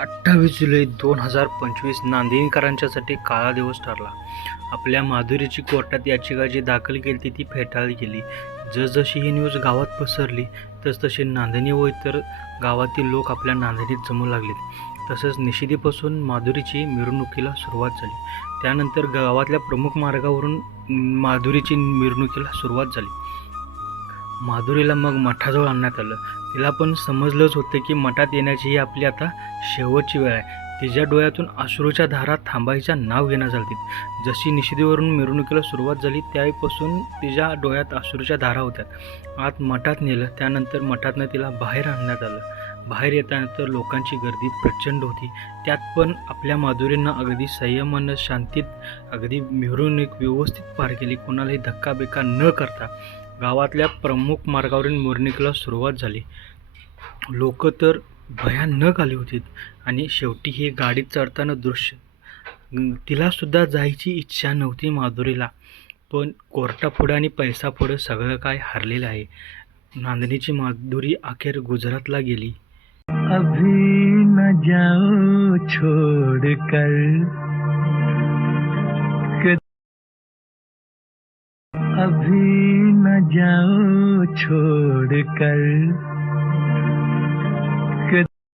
अठ्ठावीस जुलै दोन हजार पंचवीस नांदेडकरांच्यासाठी काळा दिवस ठरला. आपल्या माधुरीची कोर्टात याचिका जी दाखल केली ती ती फेटाळली गेली. जसजशी ही न्यूज गावात पसरली तसतसे नांदणी व इतर गावातील लोक आपल्या नांदणीत जमू लागले तसंच निशिदीपासून माधुरीची मिरवणुकीला सुरुवात झाली. त्यानंतर गावातल्या प्रमुख मार्गावरून माधुरीची मिरवणुकीला सुरुवात झाली. माधुरीला मग मठाजवळ आणण्यात आलं. तिला पण समजलंच होतं की मठात येण्याची ही आपली आता शेवटची वेळ आहे. तिच्या डोळ्यातून अश्रूच्या धारा थांबायचं नाव घेणं झाली जशी निशिदीवरून मिरवणुकीला सुरुवात झाली त्यावेळीपासून तिच्या डोळ्यात अश्रूच्या धारा होत्या. आत मठात नेलं त्यानंतर मठातनं तिला बाहेर आणण्यात आलं. बाहेर येतानंतर लोकांची गर्दी प्रचंड होती. त्यात पण आपल्या माधुरींना अगदी संयमानं शांतीत अगदी मिरवणूक व्यवस्थित पार केली. कोणालाही धक्काबिक्का न करता गावातल्या प्रमुख मार्गावरून मिरवणुकीला सुरुवात झाली. लोक तर भयानक आली होती आणि शेवटी हे गाडीत चढताना दृश्य तिलासुद्धा जायची इच्छा नव्हती माधुरीला. पण कोर्टापुढं आणि पैसापुढं सगळं काय हरलेलं आहे. नांदणीची माधुरी अखेर गुजरातला गेली. अभी न जाओ छोड़ कर अभी न छोड़कर